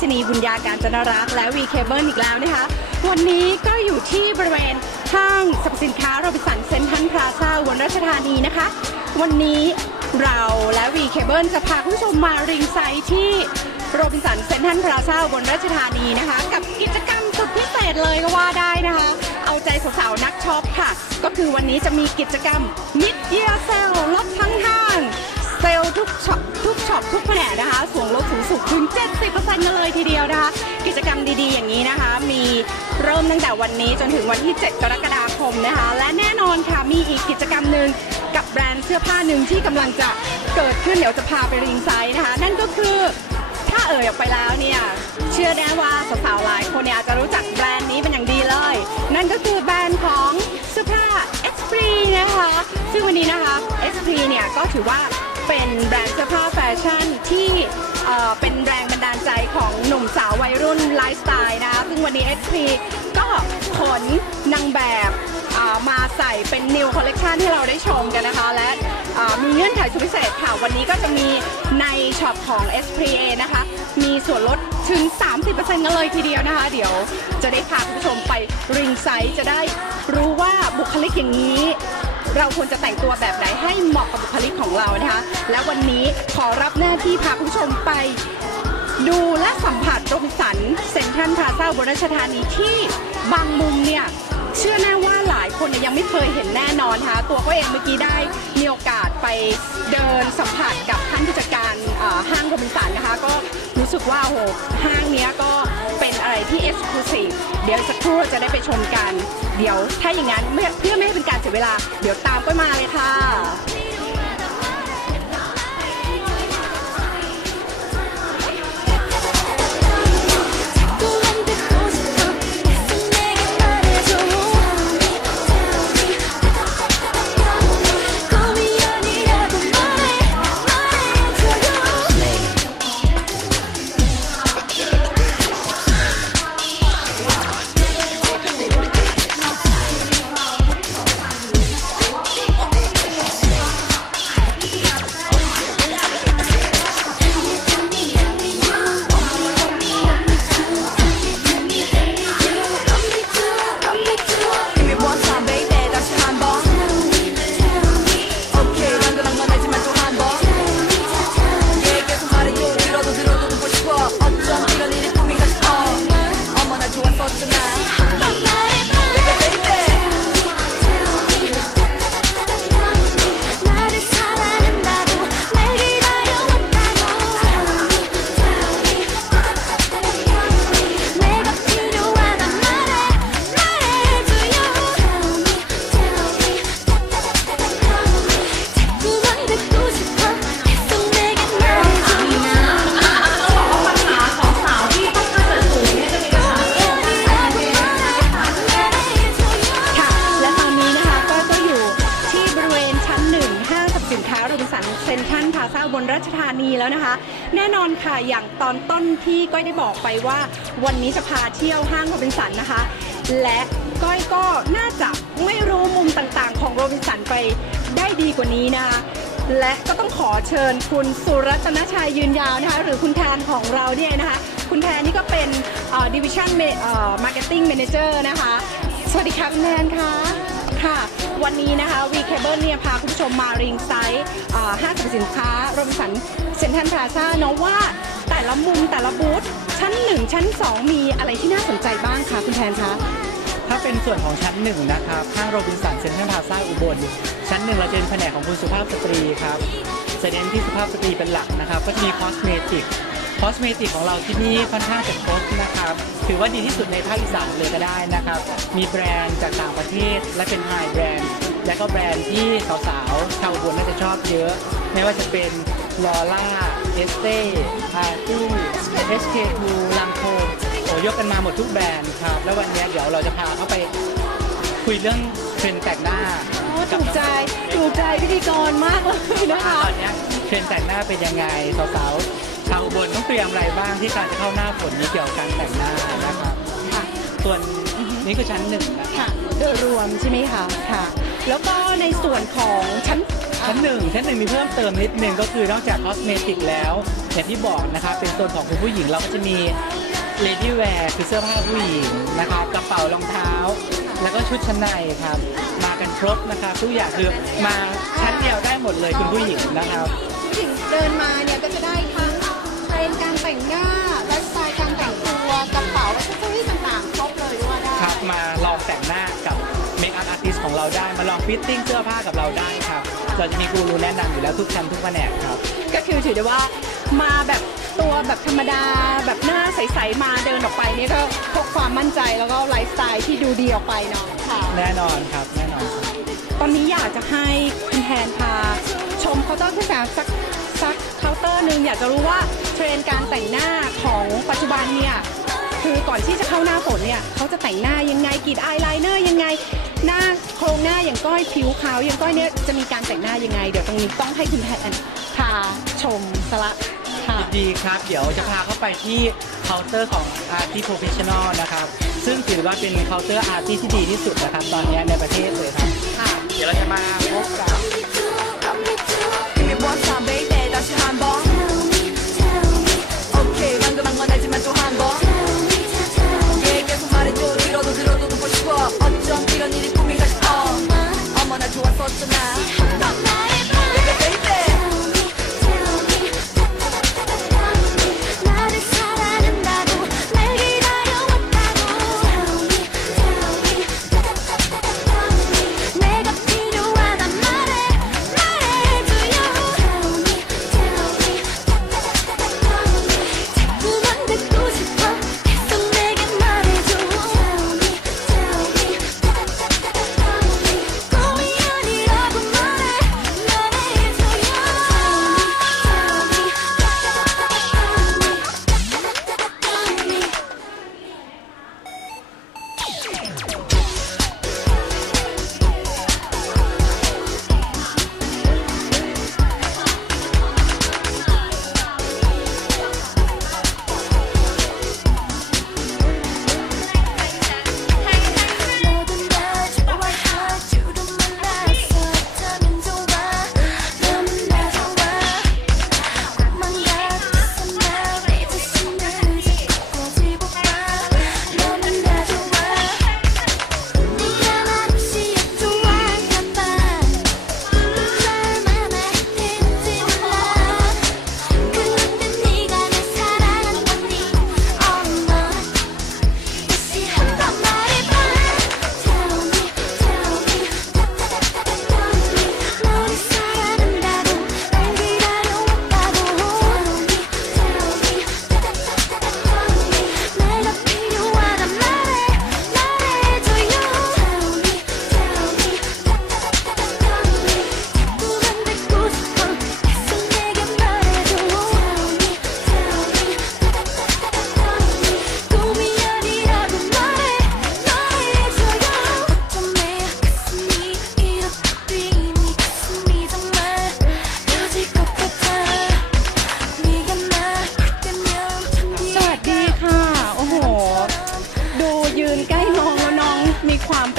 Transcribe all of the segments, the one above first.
ษณีบุญญาการจนรักษ์และวีเคเบิลอีกแล้วนะคะ วันนี้ก็อยู่ที่บริเวณห้างสรรพสินค้าโรบินสันเซ็นทรัลพลาซ่าวนราชธานีนะคะ วันนี้เราและวีเคเบิลจะพาคุณผู้ชมมาริงไซต์ที่โรบินสันเซ็นทรัลพลาซ่าบนราชธานีนะคะ กับกิจกรรมสุดพิเศษเลยก็ว่าได้นะคะ เอาใจสาวๆนักช็อปค่ะ ก็คือวันนี้จะมีกิจกรรม Mid Year Sale ลดทั้งห้าง เซลล์ทุกช็อปทุกช็อปทุกแผนกนะคะส่วนลดสูงสุดถึง 70%กันเลยทีเดียวนะคะ กิจกรรมดีๆ อย่างนี้นะคะ มีเริ่มตั้งแต่วันนี้จนถึงวันที่ 7 กรกฎาคมนะคะ และแน่นอนค่ะมีอีกกิจกรรมหนึ่งกับแบรนด์เสื้อผ้าหนึ่งที่กำลังจะเกิดขึ้นเดี๋ยวจะพาไปริงไซด์นะคะ นั่นก็คือถ้าเอ่ยออกไปแล้วเนี่ยเชื่อแน่ว่าสาวๆหลายคนเนี่ยอาจจะรู้จักแบรนด์นี้เป็นอย่างดีเลย นั่นก็คือแบรนด์ของเสื้อผ้า e x p r e นะคะ ซึ่งวันนี้นะคะ e x p r e เนี่ยก็ถือว่า เป็นแบรนด์เสื้อผ้าแฟชั่นที่เป็นแรงบันดาลใจของหนุ่มสาววัยรุ่นไลฟ์สไตล์นะคะซึ่งวันนี้ e x p ก็ขนนางแบบมาใส่เป็น New Collection ที่เราได้ชมกันนะคะ และมีเงื่อนไขสุดพิเศษค่ะ วันนี้ก็จะมีในช็อปของ SPA นะคะ มีส่วนลดถึง 30%กันเลยทีเดียวนะคะ เดี๋ยวจะได้พาคุณผู้ชมไปริงไซต์จะได้รู้ว่าบุคลิกอย่างนี้ เราควรจะแต่งตัวแบบไหนให้เหมาะกับบุคลิกของเรานะคะ และวันนี้ขอรับหน้าที่พาคุณผู้ชมไปดูและสัมผัสโรบินสันเซ็นทรัลพาซ่าบนราชธานีที่บางมุมเนี่ยเชื่อแน่ว่าหลายคนเนี่ยยังไม่เคยเห็นแน่นอนนะคะตัวก็เองเมื่อกี้ได้มีโอกาสไปเดินสัมผัสกับท่านผู้จัดการห้างโรบินสันนะคะ ก็รู้สึกว่าโอ้โหห้างเนี้ยก็ อะไรที่เอ็กซ์คลูซีฟเดี๋ยวสักครู่จะได้ไปชมกัน เดี๋ยวถ้าอย่างนั้นเพื่อไม่ให้เป็นการเสียเวลา เดี๋ยวตามก็มาเลยค่ะ แล้วนะคะ แน่นอนค่ะอย่างตอนต้นที่ก้อยได้บอกไปว่า วันนี้จะพาเที่ยวห้างโรบินสันนะคะ และก้อยก็น่าจะไม่รู้มุมต่างๆ ของโรบินสันไปได้ดีกว่านี้นะคะและก็ต้องขอเชิญคุณสุรัตนชัยยืนยาวนะคะหรือคุณแทนของเราเนี่ยนะคะ คุณแทนนี่ก็เป็นดิวิชั่นมาร์เก็ตติ้งแมเนเจอร์นะคะ สวัสดีค่ะคุณแทนค่ะ ค่ะ วันนี้นะคะวีเคเบิลเนี่ยพาคุณผู้ชมมาริงไซต์ห้างสรรพสินค้าโรบินสันเซ็นทรัลพลาซ่าเนาะว่าแต่ละมุมแต่ละบูธชั้น 1 ชั้น 2 มีอะไรที่น่าสนใจบ้างคะคุณแทนคะ ถ้าเป็นส่วนของชั้นหนึ่งนะครับห้างโรบินสันเซ็นทรัลพลาซ่าอุบล ชั้นหนึ่งเราจะเป็นแผนกของคุณสุภาพสตรีครับจะเน้นที่สุภาพสตรีเป็นหลักนะครับ ก็จะมีคอสเมติก คอสเมติกของเราที่นี่ค่อนข้างจะครบนะครับ ถือว่าดีที่สุดในภาคอีสานเลยก็ได้นะครับ มีแบรนด์จากต่างประเทศและเป็นไฮแบรนด์ และก็แบรนด์ที่สาวๆชาวอุบลน่าจะชอบเยอะ ไม่ว่าจะเป็นลอล่าเอสเต้พาร์ตี้เอสเคทูลังโคโอ้ยกกันมาหมดทุกแบรนด์ครับ แล้ววันนี้เดี๋ยวเราจะพาเข้าไปคุยเรื่องเทรนด์แต่งหน้าอ๋อถูกใจถูกใจพิธีกรมากเลยนะคะ ตอนเนี้ยเทรนด์แต่งหน้าเป็นยังไงสาวๆ ชาวอุบลต้องเตรียมอะไรบ้างที่การจะเข้าหน้าฝนนี้เกี่ยวกับการแต่งหน้านะครับ ค่ะ ส่วนนี้คือชั้นหนึ่งนะครับค่ะ โดยรวมใช่ไหมคะ ค่ะ แล้วก็ในส่วนของชั้น ชั้นหนึ่งชั้นหนึ่งมีเพิ่มเติมนิดนึงก็คือนอกจากคอสเมติกแล้วอย่างที่บอกนะครับเป็นโซนของคุณผู้หญิงเราก็จะมีเลดี้แวร์คือเสื้อผ้าผู้หญิงนะครับกระเป๋ารองเท้า แล้วก็ชุดชั้นในครับ มากันครบนะครับทุกอย่างคือมาชั้นเดียวได้หมดเลยคุณผู้หญิงนะครับผู้หญิงเดินมาเนี่ยก็จะได้ทั้ง หน้าไลฟ์สไตล์การแต่งตัวกระเป๋าและเสื้อผ้าต่างๆครบเลยก็ว่าได้ครับมาลองแต่งหน้ากับเมคอัพอาร์ติสของเราได้ มาลองฟิตติ้งเสื้อผ้ากับเราได้ครับเราจะมีกูรูแนะนำอยู่แล้วทุกชั้นทุกแผนกครับ ก็คือถือได้ว่ามาแบบตัวแบบธรรมดา แบบหน้าใสๆมาเดินออกไปนี่ก็พกความมั่นใจแล้วก็ไลฟ์สไตล์ที่ดูดีออกไปเนาะค่ะแน่นอนครับแน่นอนครับตอนนี้อยากจะให้คุณแทนพาชมเคาน์เตอร์ผู้สาสัก หนึ่งอยากจะรู้ว่าเทรนด์การแต่งหน้าของปัจจุบันเนี่ยคือก่อนที่จะเข้าหน้าฝนเนี่ยเขาจะแต่งหน้ายังไงกรีดอายไลเนอร์ยังไง หน้าโครงหน้าอย่างก้อยผิวขาวอย่างก้อยเนี่ยจะมีการแต่งหน้ายังไง เดี๋ยวตรงนี้ต้องให้คุณแทนพาชมสละค่ะ ดีครับ เดี๋ยวจะพาเข้าไปที่เคาน์เตอร์ของ Art Professional นะครับ ซึ่งถือว่าเป็นเคาน์เตอร์อาร์ติที่ดีที่สุดนะครับ ตอนนี้ในประเทศเลยครับค่ะเดี๋ยวเราจะมาพบกับ นา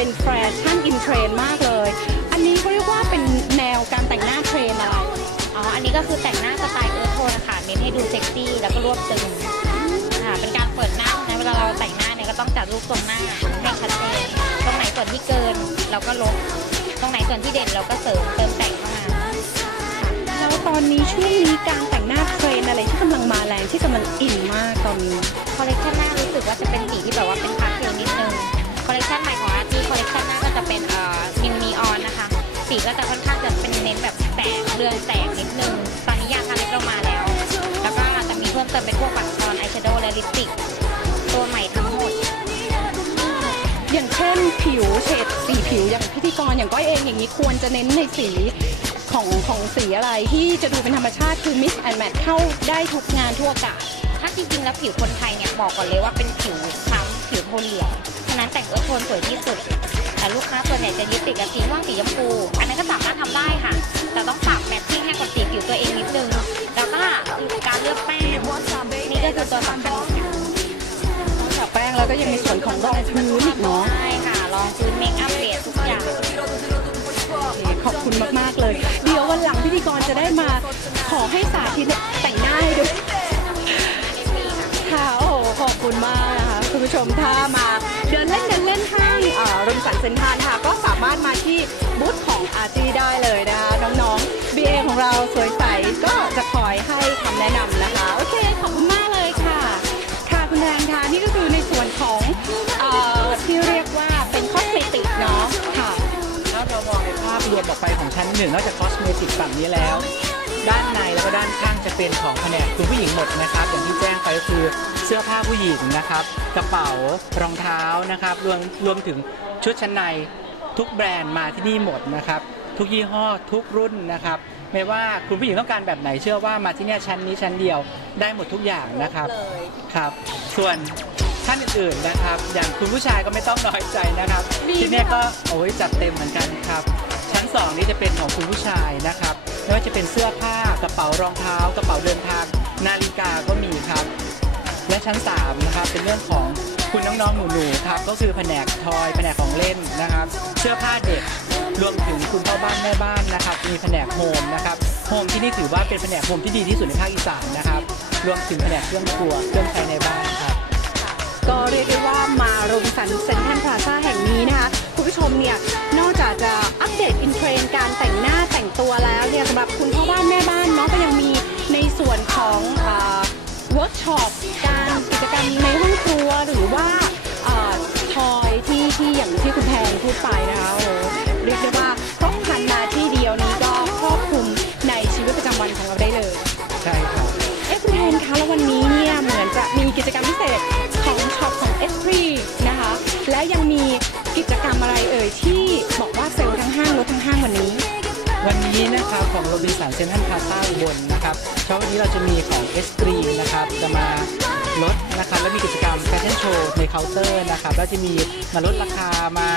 เป็นแฟชั่นอินเทรนด์มากเลย อันนี้เขาเรียกว่าเป็นแนวการแต่งหน้าเทรนด์อะไร อ๋อ อันนี้ก็คือแต่งหน้าสไตล์เอิร์ธโทนนะคะเน้นให้ดูเซ็กซี่แล้วก็รวบตึงค่ะ เป็นการเปิดหน้านะเวลาเราแต่งหน้าเนี่ยก็ต้องจัดรูปทรงหน้าให้ชัดเจน ตรงไหนส่วนที่เกินเราก็ลบ ตรงไหนส่วนที่เด่นเราก็เสริมเติมแต่งเข้ามา แล้วตอนนี้ช่วงนี้การแต่ง ก็จะค่อนข้างจะเป็นเน้นแบบแสงเรืองแสงนิดนึง ตอนนี้ยาทาเล็บเรามาแล้ว แล้วก็อาจจะมีเพิ่มเติมเป็นพวกปัดทอนอายแชโดว์และลิปสติก ตัวใหม่ทั้งหมด อย่างเช่นผิวเฉดสีผิวอย่างพิธีกรอย่างก้อยเองอย่างนี้ควรจะเน้นในสีของของสีอะไรที่จะดูเป็นธรรมชาติคือ mix and match เข้าได้ทุกงานทั่วโอากาศถ้าจริงๆแล้วผิวคนไทยเนี่ยบอกก่อนเลยว่าเป็นผิวคล้ำผิวโทนเหลือง ฉะนั้นแต่งตัวร์โทนสวยที่สุด แต่ลูกค้าส่วนใหญ่จะยึดติดกับสีว่างสีชมพู อันนั้นก็สามารถทำได้ค่ะ แต่ต้องปรับแมทชิ่งให้กับสีผิวตัวเองนิดนึง แล้วก็การเลือกแป้งนี่ก็คือตัวสำคัญนอกจากแป้งแล้วก็ยังมีส่วนของรองพื้นอีกเนาะใช่ค่ะรองพื้นเมคอัพเบสทุกอย่างขอบคุณมากๆเลย เดี๋ยววันหลังพิธีกรจะได้มาขอให้สาธิตแต่งหน้าให้ดู ผู้ชมถ้ามาเดินเล่นเดินเล่นห้างรบินสันเซนทรันค่ะ ก็สามารถมาที่บูธของอาร์จีได้เลยนะคะน้องๆ BA ของเราสวยใสก็จะคอยให้คำแนะนำนะคะ โอเค ขอบคุณมากเลยค่ะ ค่ะคุณแทนค่ะนี่ก็คือในส่วนของอที่เรียกว่าเป็นคอสเมติกเนาะค่ะ ถ้าเรามองในภาพรวมออกไปของชั้นหนึ่งนอกจากคอสเมติกฝั่งนี้แล้ว ด้านในแล้วก็ด้านข้างจะเป็นของแผนกคุณผู้หญิงหมดนะครับ อย่างที่แจ้งไปก็คือเสื้อผ้าผู้หญิงนะครับ กระเป๋ารองเท้านะครับ รวมรวมถึงชุดชั้นในทุกแบรนด์มาที่นี่หมดนะครับ ทุกยี่ห้อทุกรุ่นนะครับ ไม่ว่าคุณผู้หญิงต้องการแบบไหนเชื่อว่ามาที่เนี่ยชั้นนี้ชั้นเดียวได้หมดทุกอย่างนะครับครับ ส่วนท่านอื่นๆนะครับ อย่างคุณผู้ชายก็ไม่ต้องน้อยใจนะครับมีที่เนี่ยก็โอ้ยจัดเต็มเหมือนกันครับ ชั้น 2 นี้จะเป็นของคุณผู้ชายนะครับ ไม่ว่าจะเป็นเสื้อผ้ากระเป๋ารองเท้า กระเป๋าเดินทาง นาฬิกาก็มีครับ และชั้น3นะครับเป็นเรื่องของคุณน้องๆหนูๆครับก็คือแผนกทอยแผนกของเล่นนะครับ เสื้อผ้าเด็กรวมถึงคุณพ่อบ้านแม่บ้านนะครับ มีแผนกโฮมนะครับโฮมที่นี่ถือว่าเป็นแผนกโฮมที่ดีที่สุดในภาคอีสานนะครับ รวมถึงแผนกเครื่องครัวเครื่องใช้ในบ้าน ก็เรียกได้ว่ามาโรงสันเซ็นทรัลพลาซ่าแห่งนี้นะคะคุณผู้ชมเนี่ยนอกจากจะอัปเดตอินเทรนด์การแต่งหน้าแต่งตัวแล้วเนี่ยสำหรับคุณพ่อบ้านแม่บ้านเนาะก็ยังมีในส่วนของเวิร์กช็อปการกิจกรรมในห้องครัวหรือว่าทอยที่ที่อย่างที่คุณแพนพูดไปนะคะ นะครับของโรบินสันเซ็นทรัลพาซ่าอุบลนะครับเช้าวันนี้เราจะมีของเอสตรีนะครับจะมาลดนะครับแล้วมีกิจกรรมแฟชั่นโชว์ในเคาน์เตอร์นะครับแล้วจะมีมาลดราคามา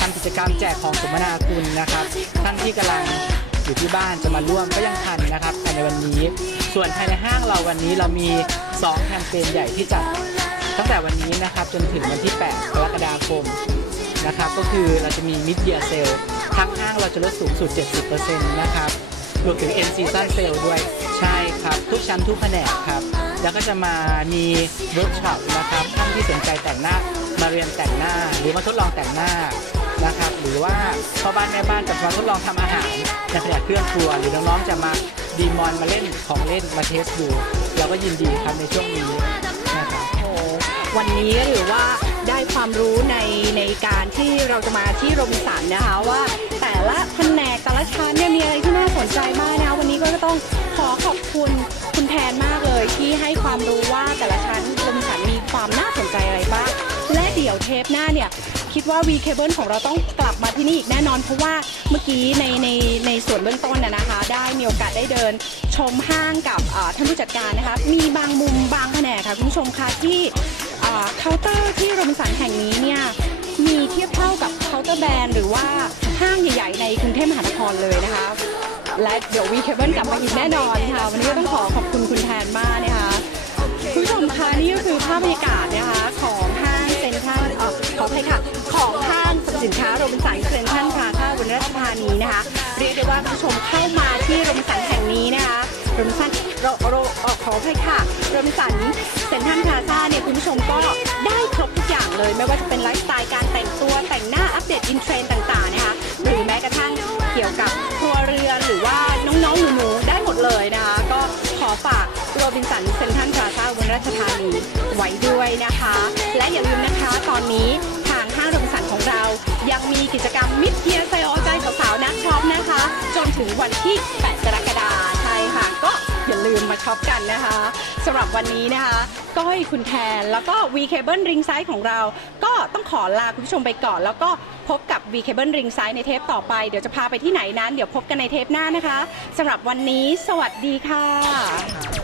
ทำกิจกรรมแจกของสมนาคุณนะครับท่านที่กำลังอยู่ที่บ้านจะมาร่วมก็ยังทันนะครับภายในวันนี้ ส่วนภายในห้างเราวันนี้เรามี 2 แคมเปญใหญ่ที่จัดตั้งแต่วันนี้นะครับจนถึงวันที่ 8 กรกฎาคมนะครับก็คือเราจะมีมิดเดียเซลทั้งห้างเราจะลดสูงสุด 70%นะครับ รวมถึง N Season Sale ด้วย ใช่ครับ ทุกชั้นทุกแผนกครับ แล้วก็จะมามีเวิร์กช็อปนะครับท่านที่สนใจแต่งหน้ามาเรียนแต่งหน้า หรือมาทดลองแต่งหน้านะครับ หรือว่าพ่อบ้านแม่บ้านจะมาทดลองทำอาหารในแผนกเครื่องครัว หรือน้องๆจะมาดีมอนมาเล่นของเล่นมาเทสดูเราก็ยินดีครับในช่วงนี้นะครับโอ้วันนี้หรือว่าได้ความรู้ในในการที่เราจะมาที่โรบินสันนะคะว่า ละแผนกแต่ละชั้นเนี่ยมีอะไรที่น่าสนใจมากนะคะวันนี้ก็ต้องขอขอบคุณคุณแทนมากเลย ที่ให้ความรู้ว่าแต่ละชั้นโรบินสันมีความน่าสนใจอะไรบ้างและเดี๋ยวเทปหน้าเนี่ยคิดว่า V Cable ของเราต้องกลับมาที่นี่อีกแน่นอน เพราะว่าเมื่อกี้ในในในส่วนเบื้องต้นนะนะคะ ได้มีโอกาสได้เดิน ชมห้างกับท่านผู้จัดการนะคะ มีบางมุมบางแผนกค่ะคุณผู้ชมคะที่เอ่อเคาน์เตอร์ที่โรบินสันแห่งนี้เนี่ย มีเทียบเท่ากับเคาน์เตอร์แบรนด์หรือว่าห้างใหญ่ ๆ ในกรุงเทพมหานครเลยนะคะ และเดี๋ยว V Cable กลับมาอีกแน่นอนค่ะวันนี้ก็ต้องขอขอบคุณคุณแทนมากนะคะคุณผู้ชมคะนี่ก็คือภาพบรรยากาศนะคะของห้างเซ็นทรัลเออขออภัยค่ะของห้างสรรพสินค้าโรบินสันเซ็นทรัลพลาซ่าบนราชธานีนะคะ เรียกได้ว่าคุณผู้ชมเข้ามาที่โรบินสันแห่งนี้นะคะ โรบิสันโรโรเอ่อขออภัยค่ะโรบิสันเซ็นทรัลพลาซ่าเนี่ยคุณผู้ชมก็ได้ครบทุกอย่างเลย ไม่ว่าจะเป็นไลฟ์สไตล์การแต่งตัวแต่งหน้าอัปเดตอินเทรนด์ต่างๆนะคะหรือแม้กระทั่งเกี่ยวกับครัวเรือนหรือว่าน้องๆหนูๆได้หมดเลยนะคะก็ขอฝากโรบินสันเซ็นทรัลพลาซ่าบนราชธานีไว้ด้วยนะคะ และอย่าลืมนะคะตอนนี้ทางห้างโรบินสันของเรา ยังมีกิจกรรมมิดเทียไซโอใจสาวๆนักช็อปนะคะ จนถึงวันที่8 ลืมมาช็อปกันนะคะสำหรับวันนี้นะคะก้อยคุณแทนแล้วก็ V Cable Ring Size ของเรา ก็ต้องขอลาคุณผู้ชมไปก่อน แล้วก็พบกับ V Cable Ring Size ในเทปต่อไป เดี๋ยวจะพาไปที่ไหนนั้น เดี๋ยวพบกันในเทปหน้านะคะสำหรับวันนี้ สวัสดีค่ะ